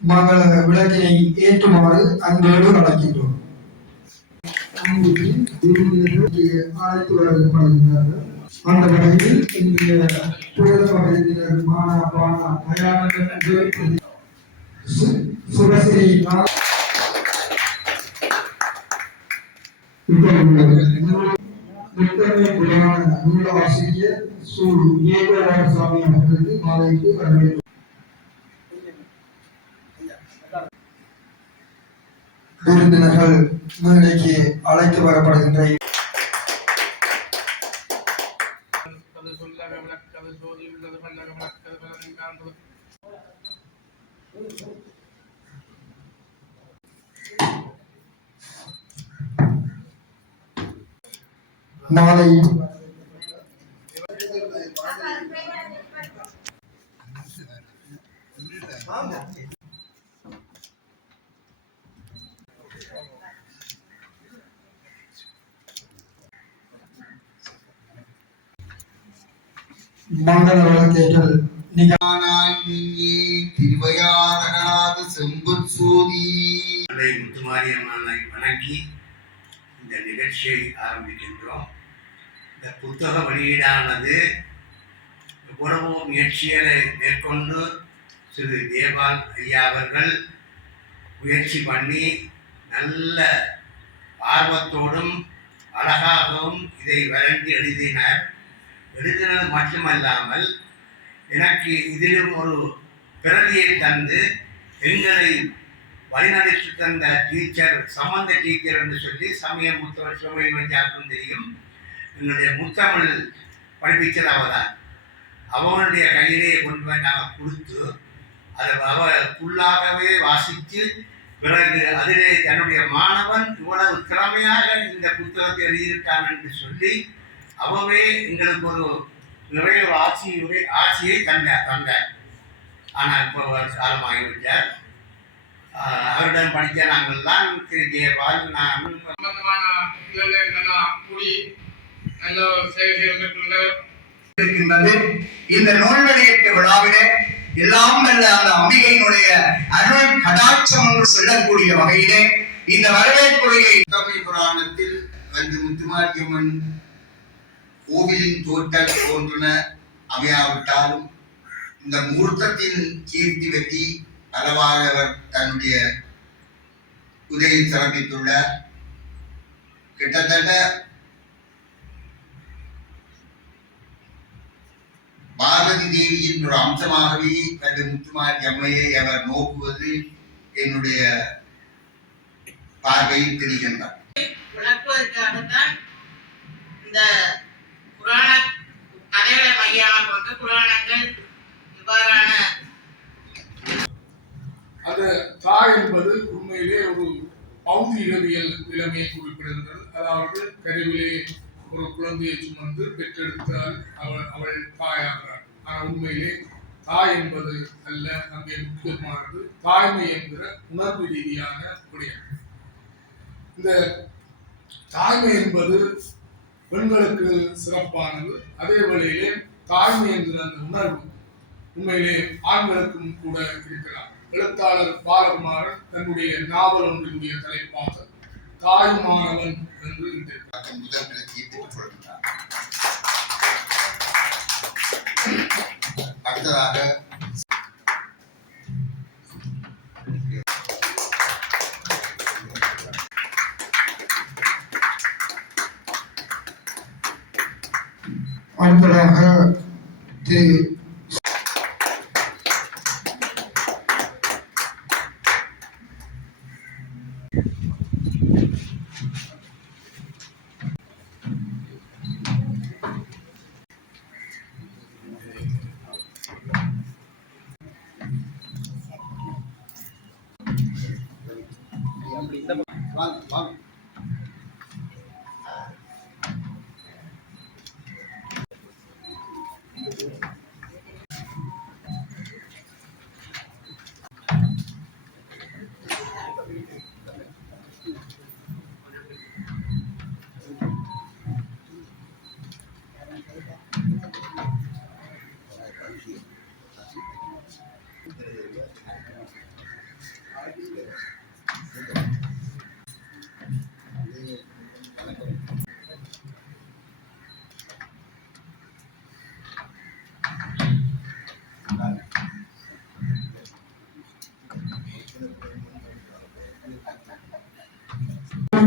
மங்கள விளக்கினை ஏற்றுமாறு அன்போடு அழைக்கின்றோம். அழைத்து வரப்படுகிறார்கள். அந்த வகையில் இன்றைய புரத வகையினர் மாணவ சுரஸ்ரீ புராண நூலாசிரியர் சு ஏகவாரசாமி அவர்களுக்கு மாலைக்கு வரவேற்று விருந்தினர்கள் மேடைக்கு அழைத்து வரப்படுகின்ற நாளை மங்கள விளக்கேற்றல் திருவையாறு செம்புத் சூதி முத்துமாரியம்மனை வணங்கி இந்த நிகழ்ச்சியை ஆரம்பிக்கின்றோம். இந்த புத்தக வெளியீடானது எவ்வளவோ முயற்சிகளை மேற்கொண்டு திரு தேவால் ஐயா அவர்கள் முயற்சி பண்ணி நல்ல ஆர்வத்தோடும் அழகாகவும் இதை வரைந்து எழுதினார். எழுதினது மட்டுமல்லாமல் எனக்கு இதிலும் ஒரு பிரதியை தந்து எங்களை வழிநடத்தி தந்த டீச்சர் சம்பந்த டீச்சர் என்று சொல்லி சமய முத்தவர் சிவமையாருக்கும் தெரியும். என்னுடைய முத்தமிழ் படிப்பிச்சது அவதான். அவனுடைய கையிலேயே கொண்டு போய் நாங்கள் கொடுத்து அதை அவ ஃபுல்லாகவே வாசித்து பிறகு அதிலே தன்னுடைய மாணவன் இவ்வளவு திறமையாக இந்த புத்தகத்தை எழுதியிருக்கான் என்று சொல்லி அவவே எங்களுக்கு ஒரு நிறைய ஒரு ஆட்சியை தந்தார். ஆனால் இப்போ காலமாகிவிட்டார். அவரிடம் படித்த நாங்கள் தான் திருஜேபால் சம்பந்தமான கூடி நல்ல சேவை இருக்கின்றது. இந்த நூல் வெளியீட்டு விழாவிலே எல்லாம் வல்ல அந்த அம்பிகையினுடைய அருள் கடாட்சம் என்று சொல்லக்கூடிய வகையிலே இந்த வரவேற்புரையை தமிழ் புராணத்தில் அந்த முத்துமாரியம்மன் கோவிலின் தோற்றம் தோன்றின அமையாவிட்டாலும் இந்த மூர்த்தத்தின் கீர்த்தி வெற்றி பலவாக அவர் தன்னுடைய உரையை சிறப்பித்துள்ளார். கிட்டத்தட்ட பார்வதி தேவியின் ஒரு அம்சமாகவே தனது முத்துமாரி அம்மையை அவர் நோக்குவது என்னுடைய பார்வையில் தெரிகின்றார். விளக்குவதற்காகத்தான் இந்த புராண கதைகளை மையமாக கொண்ட புராணங்கள் இவ்வாறான அந்த தாய் என்பது உண்மையிலே ஒரு பௌதி இடவியல் நிலைமையை குறிப்பிடுகின்றது. அதாவது கருவிலே ஒரு குழந்தையை சுமந்து பெற்றெடுத்தால் அவள் தாயாகிறாள். ஆனால் உண்மையிலே தாய் என்பது அல்ல அங்கே முக்கியமானது தாய்மை என்கிற உணர்வு ரீதியான விடயம். இந்த தாய்மை என்பது பெண்களுக்கு சிறப்பானது. அதே வேளையிலே தாய்மை என்கிற அந்த உணர்வு உண்மையிலே ஆண்களுக்கும் கூட இருக்கிறார். எழுத்தாளர் பாலகுமாரன் தன்னுடைய நாவல் ஒன்றினுடைய தலைப்பாக தாய்மானவன் என்று அடுத்ததாக திரு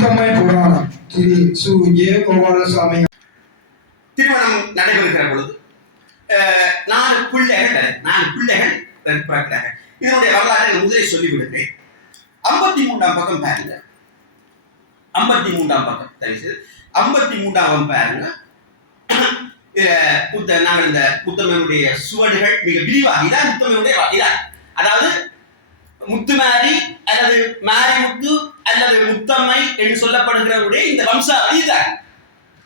முத்தம்மை புராணம் திரு சு ஏ கோபாலசாமி. திருமணம் நடைபெறுகிற பொழுது 4 பிள்ளைகள் பிறக்கிறார்கள். இதனுடைய வரலாற்றை முதலே சொல்லிவிடுகிறேன். 53ஆம் பக்கம் பாருங்க. 53ஆம் பக்கம் தயவுசெய்து 53ஆம் பாருங்க. நாங்கள் இந்த முத்தம்மையுடைய சுவடுகள் மிக விரிவாக இதான் முத்தம்மையுடைய இதான். அதாவது முத்துமாரி அல்லது மாரிமுத்து அல்லது முத்தம்மை என்று சொல்லப்படுகிறவருடைய இந்த வம்சாவளி இதான்.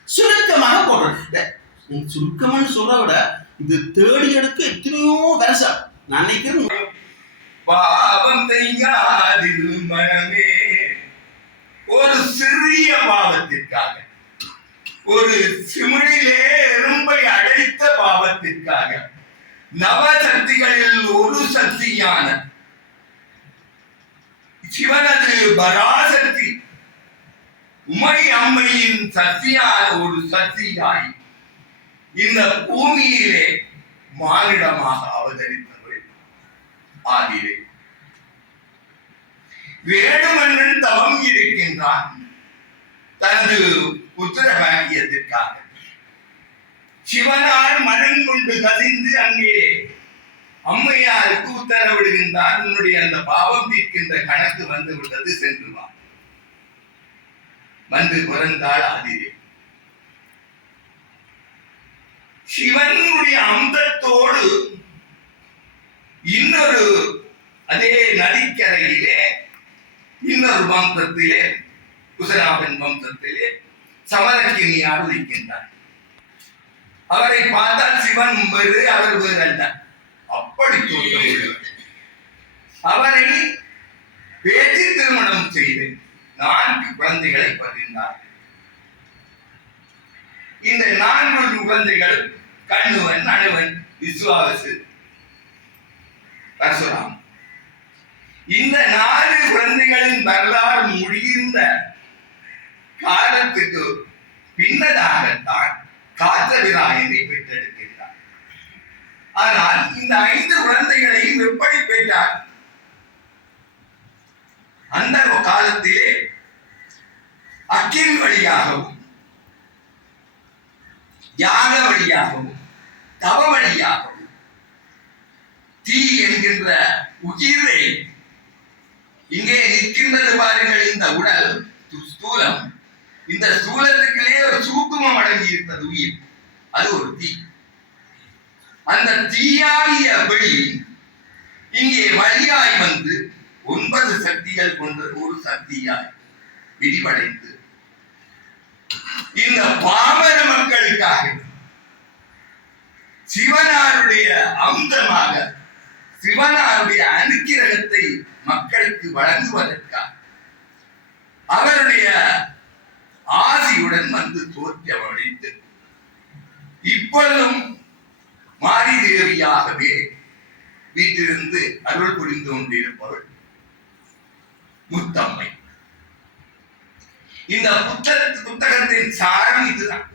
சுருக்கமாக போடுறோம். சுருக்கம்னு சொல்ற விட இது தேடி எடுக்க எத்தனையோ வருஷம். நான் நினைக்கிறேன் பாவம் செய்யாது மனமே ஒரு சிறிய பாவத்திற்காக, ஒரு சிமிழிலே எறும்பை அடைத்த பாவத்திற்காக நவசக்திகளில் ஒரு சக்தியான சிவனது பராசக்தி உமை அம்மையின் சக்தியான ஒரு சக்தியாய் இந்த பூமியிலே மானிடமாக அவதரித்தவள் ஆதிரே. வேணுமன்னன் தவம் இருக்கின்றான் தனது புத்திர பாக்கியத்திற்காக. சிவனார் மனம் கொண்டு கசிந்து அங்கே அம்மையாருக்கு உத்தரவிடுகின்றார், உன்னுடைய அந்த பாவம் தீர்க்கின்ற கணக்கு வந்து விட்டது, சென்று வா. வந்து பிறந்தாள் ஆதிரே. சிவனுடைய அம்சத்தோடு இன்னொரு அதே நதிக்கரையிலே இன்னொரு வம்சத்திலே குசராபன் வம்சத்திலே சமரக்கினியார் இருக்கின்றார். அவரை பார்த்தால் சிவன் வேறு அவர் வேறு அல்ல, அப்படி தோற்றமுள்ளவர். அவரை பேச்சு திருமணம் செய்து 4 குழந்தைகளை பகிர்ந்தார். இந்த 4 குழந்தைகள் கண்ணுவன், அணுவன், விசுவாசு, பரசுராம். இந்த 4 குழந்தைகளின் வரலாறு முடிந்த காலத்துக்கு பின்னதாகத்தான் காத்தவிராயனை பெற்றெடுக்கின்றார். ஆனால் இந்த 5 குழந்தைகளையும் எப்படி பெற்றார்? அந்த காலத்திலே அக்கின் வழியாகவும் யாக வழியாகவும் தவ வழியாகவும் தீ என்கின்ற உயிரை இங்கே நிற்கின்றது பாருங்கள். இந்த உடல் ஸ்தூலம், இந்த ஸ்தூலத்துக்குள்ளே ஒரு சூக்குமம் அடங்கி இருந்தது உயிர், அது ஒரு தீ. அந்த தீயாகிய வெளி இங்கே வழியாய் வந்து 9 சக்திகள் கொண்ட ஒரு சக்தியாய் விரிவடைந்து இந்த பாமர மக்களுக்காக சிவனாருடைய அம்சமாக சிவனாருடைய அனுக்கிரகத்தை மக்களுக்கு வழங்குவதற்காக அவருடைய ஆசியுடன் வந்து தோற்றமளித்து இப்பொழுதும் மாரி தேவியாகவே வீட்டிலிருந்து அருள் புரிந்து கொண்டிருப்பவள் முத்தம்மை. இந்த புத்தகத்தின் சாரம் இதுதான்.